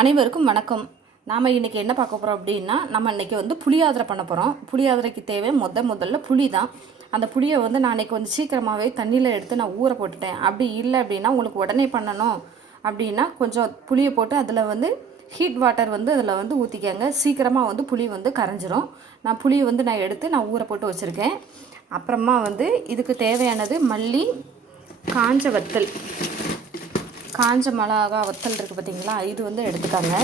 அனைவருக்கும் வணக்கம். நாம் இன்றைக்கி என்ன பார்க்க போகிறோம் அப்படின்னா, நம்ம இன்றைக்கி வந்து புளியோதரை பண்ண போகிறோம். புளியோதரைக்கு தேவை முதல்ல புளி தான். அந்த புளியை வந்து நான் இன்றைக்கி வந்து சீக்கிரமாகவே தண்ணியில் எடுத்து நான் ஊற போட்டுட்டேன். அப்படி இல்லை அப்படின்னா உங்களுக்கு உடனே பண்ணணும் அப்படின்னா கொஞ்சம் புளியை போட்டு அதில் வந்து ஹீட் வாட்டர் வந்து அதில் வந்து ஊற்றிக்கங்க. சீக்கிரமாக வந்து புளி வந்து கரைஞ்சிரும். நான் புளியை வந்து நான் எடுத்து நான் ஊற போட்டு வச்சுருக்கேன். அப்புறமா வந்து இதுக்கு தேவையானது மல்லி, காஞ்ச வத்தல், காஞ்ச மிளகா வத்தல் இருக்குது பார்த்திங்களா, இது வந்து எடுத்துக்காங்க.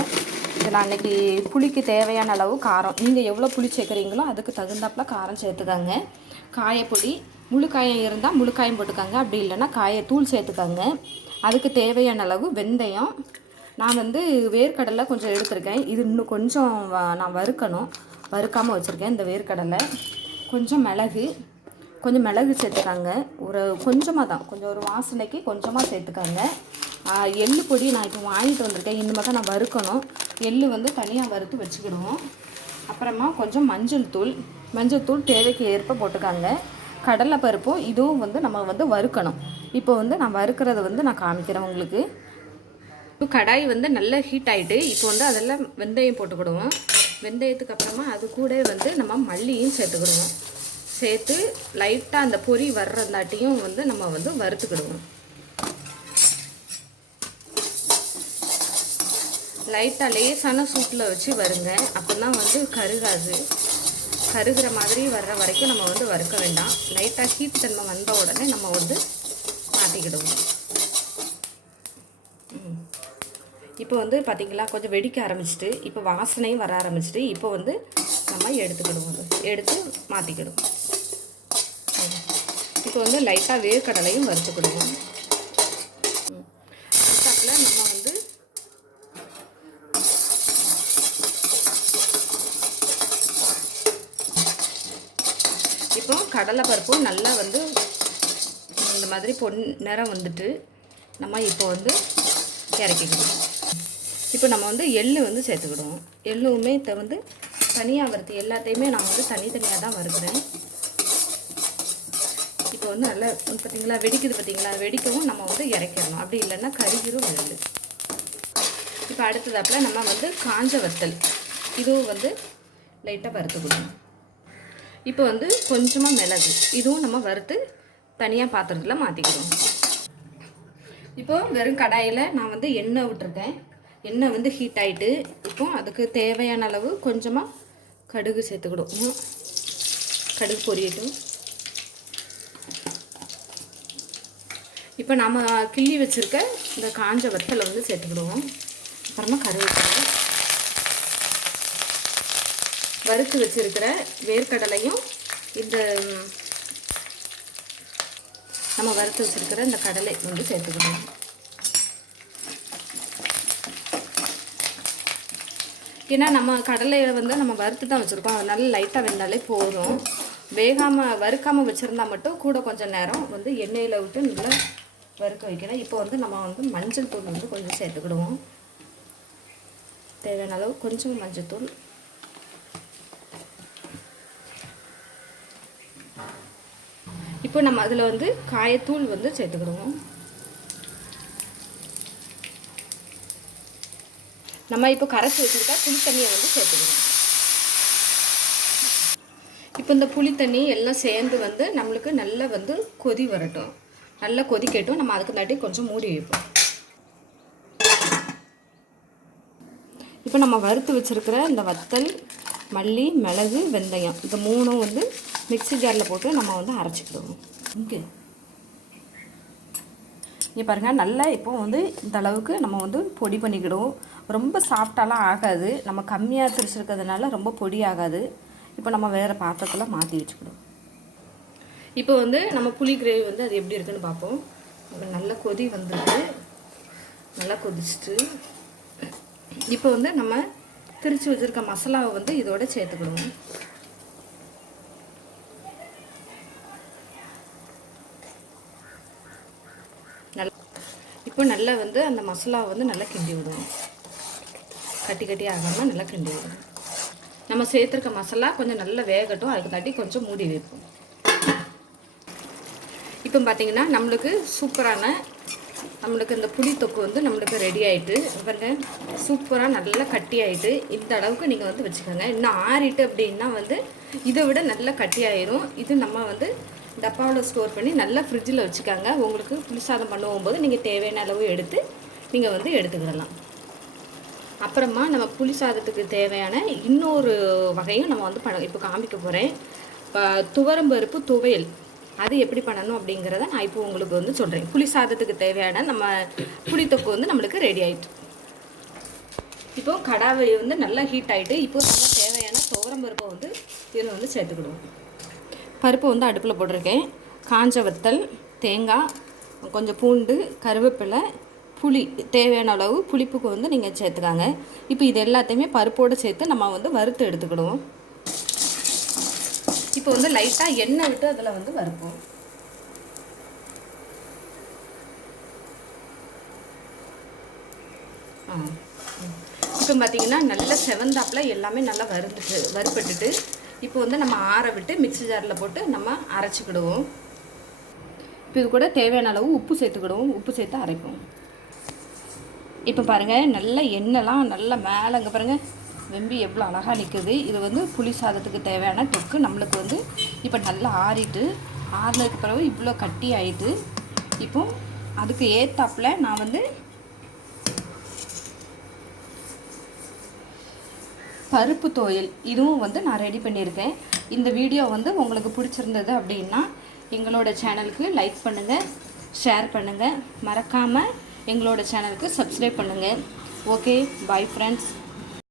இது நான் இன்றைக்கி புளிக்கு தேவையான அளவு காரம், நீங்கள் எவ்வளோ புளி சேர்க்குறீங்களோ அதுக்கு தகுந்தாப்பில் காரம் சேர்த்துக்காங்க. காயப்பொடி, முழு காயம் இருந்தால் முழு காயம் போட்டுக்காங்க, அப்படி இல்லைன்னா காயத்தூள் சேர்த்துக்காங்க. அதுக்கு தேவையான அளவு வெந்தயம். நான் வந்து வேர்க்கடலை கொஞ்சம் எடுத்திருக்கேன். இது இன்னும் கொஞ்சம் நான் வறுக்காமல் வச்சுருக்கேன். இந்த வேர்க்கடலை கொஞ்சம் மிளகு சேர்த்துக்காங்க. கொஞ்சமாக தான், கொஞ்சம் ஒரு வாசனைக்கு கொஞ்சமாக சேர்த்துக்காங்க. எள்ளு பொடி நான் இப்போ வாங்கிட்டு வந்திருக்கேன். இனிமேல் நான் வறுக்கணும். எள்ளு வந்து தனியாக வறுத்து வச்சுக்கிடுவோம். அப்புறமா கொஞ்சம் மஞ்சள் தூள் தேவைக்கு ஏற்ப போட்டுக்காங்க. கடலைப்பருப்பும் இதுவும் வந்து நம்ம வந்து வறுக்கணும். இப்போ வந்து நான் வறுக்கிறத வந்து நான் காமிக்கிறேன் உங்களுக்கு. இப்போ கடாய் வந்து நல்லா ஹீட் ஆகிட்டு இப்போ வந்து அதெல்லாம் வெந்தயம் போட்டுக்கிடுவோம். வெந்தயத்துக்கு அப்புறமா அது கூட வந்து நம்ம மல்லியும் சேர்த்துக்கிடுவோம். சேர்த்து லைட்டாக அந்த பொரி வர்றதாட்டியும் வந்து நம்ம வந்து வறுத்துக்கிடுவோம். லைட்டாக லேசான சூட்டில் வச்சு வருங்க. அப்போ தான் வந்து கருகிற மாதிரி வர்ற வரைக்கும் நம்ம வந்து வறுக்க வேண்டாம். லைட்டாக ஹீட் தன்மை வந்த உடனே நம்ம வந்து மாற்றிக்கிடுவோம். இப்போ வந்து பார்த்திங்களா கொஞ்சம் வெடிக்க ஆரம்பிச்சிட்டு, இப்போ வாசனையும் வர ஆரம்பிச்சிட்டு, இப்போ வந்து நம்ம எடுத்துக்கிடுவோம். எடுத்து மாற்றிக்கிடுவோம். இப்போ வந்து லைட்டாக வேர்க்கடலையும் வறுத்துக்கிடுவோம். அடுத்தாப்பில் நம்ம வந்து இப்போ கடலைப்பருப்பும் நல்லா வந்து இந்த மாதிரி நிறம் வந்துட்டு நம்ம இப்போ வந்து இறக்கிக்கிடுவோம். இப்போ நம்ம வந்து எள்ளு வந்து சேர்த்துக்கிடுவோம். எள்ளுமே வந்து தனியாக வறுத்து எல்லாத்தையுமே நான் வந்து தனித்தனியாக தான் வறுக்கிறேன். இப்போ வந்து நல்லா பார்த்திங்களா வெடிக்குது பார்த்திங்களா, வெடிக்கவும் நம்ம வந்து இறக்கிடணும். அப்படி இல்லைன்னா கருகிரும் எள்ளு. இப்போ அடுத்ததாப்பில் நம்ம வந்து காஞ்ச வத்தல் இதுவும் வந்து லைட்டாக வறுத்துக்கிடுவோம். இப்போ வந்து கொஞ்சமாக மிளகு இதுவும் நம்ம வறுத்து தனியாக பாத்திரத்தில் மாற்றிக்கிடுவோம். இப்போ வெறும் கடாயில் நான் வந்து எண்ணெய் விட்டுருக்கேன். எண்ணெய் வந்து ஹீட் ஆகிட்டு இப்போ அதுக்கு தேவையான அளவு கொஞ்சமாக கடுகு சேர்த்துக்கிடுவோம். கடுகு பொரியட்டும். இப்போ நம்ம கிள்ளி வச்சுருக்க இந்த காஞ்ச வத்தலை வந்து சேர்த்துக்கிடுவோம். அப்புறமா கருவேப்பிலை, வறுத்து வச்சுருக்கிற வேர்க்கடலையும் இந்த நம்ம வறுத்து வச்சுருக்கிற இந்த கடலை வந்து சேர்த்துக்கிடுவோம். ஏன்னா நம்ம கடலையை வந்து நம்ம வறுத்து தான் வச்சுருக்கோம், அதனால லைட்டாக வெந்தாலே போதும். வறுக்காமல் வச்சுருந்தா மட்டும் கூட கொஞ்சம் நேரம் வந்து எண்ணெயில் விட்டு நல்லா வறுக்க வைக்கிறேன். இப்போ வந்து நம்ம வந்து மஞ்சள் தூள் வந்து கொஞ்சம் சேர்த்துக்கிடுவோம். தேவையான அளவு கொஞ்சம் மஞ்சள் தூள். இப்போ நம்ம அதில் வந்து காயத்தூள் வந்து சேர்த்துக்கிடுவோம். நம்ம இப்போ கரைச்சி வச்சுக்கிட்டா புளி தண்ணியை வந்து சேர்த்துக்கணும். இப்போ இந்த புளி தண்ணி எல்லாம் சேர்ந்து வந்து நம்மளுக்கு நல்லா வந்து கொதி வரட்டும், நல்லா கொதிக்கட்டும். நம்ம அதுக்கு தாட்டி கொஞ்சம் மூடி வைப்போம். இப்போ நம்ம வறுத்து வச்சுருக்கிற இந்த வத்தல், மல்லி, மிளகு, வெந்தயம் இந்த மூணும் வந்து மிக்ஸி ஜாரில் போட்டு நம்ம வந்து அரைச்சிக்கிடுவோம். இங்கே பாருங்கள், நல்லா இப்போ வந்து இந்த அளவுக்கு நம்ம வந்து பொடி பண்ணிக்கிடுவோம். ரொம்ப சாஃப்டாலாம் ஆகாது, நம்ம கம்மியாக திரிச்சிருக்கிறதுனால ரொம்ப பொடி ஆகாது. இப்போ நம்ம வேறு பாத்திரத்தில் மாற்றி வச்சுக்கிடுவோம். இப்போ வந்து நம்ம புளி கிரேவி வந்து அது எப்படி இருக்குன்னு பார்ப்போம். நல்லா கொதி வந்துட்டு நல்லா கொதிச்சுட்டு இப்போ வந்து நம்ம திரிச்சு வச்சுருக்க மசாலாவை வந்து இதோட சேர்த்துக்கிடுவோம். இப்போ நல்லா வந்து அந்த மசாலாவை வந்து நல்லா கிண்டி விடுவோம். கட்டி ஆகாமல் நல்லா கிண்டி விடுவோம். நம்ம சேர்த்துருக்க மசாலா கொஞ்சம் நல்லா வேகட்டும், அதுக்கு தாட்டி கொஞ்சம் மூடி வைப்போம். இப்போ பார்த்திங்கன்னா நம்மளுக்கு சூப்பரான நம்மளுக்கு இந்த புளி தொக்கு வந்து நம்மளுக்கு ரெடி ஆகிட்டு பாருங்க, சூப்பராக நல்லா கட்டி ஆகிட்டு. இந்த அளவுக்கு நீங்கள் வந்து வச்சுக்கோங்க. இன்னும் ஆறிட்டு அப்படின்னா வந்து இதை விட நல்லா கட்டி ஆயிரும். இது நம்ம வந்து டப்பாவில் ஸ்டோர் பண்ணி நல்லா ஃப்ரிட்ஜில் வச்சுக்காங்க. உங்களுக்கு புளி சாதம் பண்ணுவோம் போது நீங்கள் தேவையான அளவு எடுத்து நீங்கள் வந்து எடுத்துக்கிடலாம். அப்புறமா நம்ம புளி சாதத்துக்கு தேவையான இன்னொரு வகையும் நம்ம வந்து இப்போ காமிக்க போகிறேன். துவரம்பருப்பு துவையல் அது எப்படி பண்ணணும் அப்படிங்கிறத நான் இப்போ உங்களுக்கு வந்து சொல்கிறேன். புளி சாதத்துக்கு தேவையான நம்ம புளித்தொக்கு வந்து நம்மளுக்கு ரெடி ஆகிட்டு. இப்போது கடாவை வந்து நல்லா ஹீட் ஆகிட்டு இப்போ நம்ம தேவையான துவரம்பருப்பை வந்து இதில் வந்து சேர்த்துக்கிடுவோம். பருப்பு வந்து அடுப்பில் போட்டிருக்கேன். காஞ்ச வத்தல், தேங்காய், கொஞ்சம் பூண்டு, கருவேப்பிலை, புளி தேவையான அளவு புளிப்புக்கு வந்து நீங்கள் சேர்த்துக்காங்க. இப்போ இது எல்லாத்தையுமே பருப்போடு சேர்த்து நம்ம வந்து வறுத்து எடுத்துக்கிடுவோம். இப்போ வந்து லைட்டாக எண்ணெய் விட்டு அதில் வந்து வறுப்போம். இப்போ பார்த்தீங்கன்னா நல்ல செவந்தாப்பில் எல்லாமே நல்லா வறுப்பட்டுட்டு இப்போ வந்து நம்ம ஆற விட்டு மிக்ஸி ஜாரில் போட்டு நம்ம அரைச்சிக்கிடுவோம். இப்போ இது கூட தேவையான அளவு உப்பு சேர்த்துக்கிடுவோம். உப்பு சேர்த்து அரைப்போம். இப்போ பாருங்கள், நல்ல எண்ணெய்லாம் நல்லா மேலே அங்கே பாருங்கள் வெம்பி எவ்வளோ அழகாக நிற்குது. இது வந்து புளி சாதத்துக்கு தேவையான தொக்கு நம்மளுக்கு வந்து இப்போ நல்லா ஆறினதுக்கு பிறகு இவ்வளோ கட்டி ஆகிட்டு. இப்போ அதுக்கு ஏற்றாப்பில் நான் வந்து பருப்பு துவையல் இதுவும் வந்து நான் ரெடி பண்ணியிருக்கேன். இந்த வீடியோ வந்து உங்களுக்கு பிடிச்சிருந்தது அப்படின்னா எங்களோட சேனலுக்கு லைக் பண்ணுங்கள், ஷேர் பண்ணுங்கள், மறக்காமல் எங்களோட சேனலுக்கு சப்ஸ்கிரைப் பண்ணுங்கள். Okay, bye friends.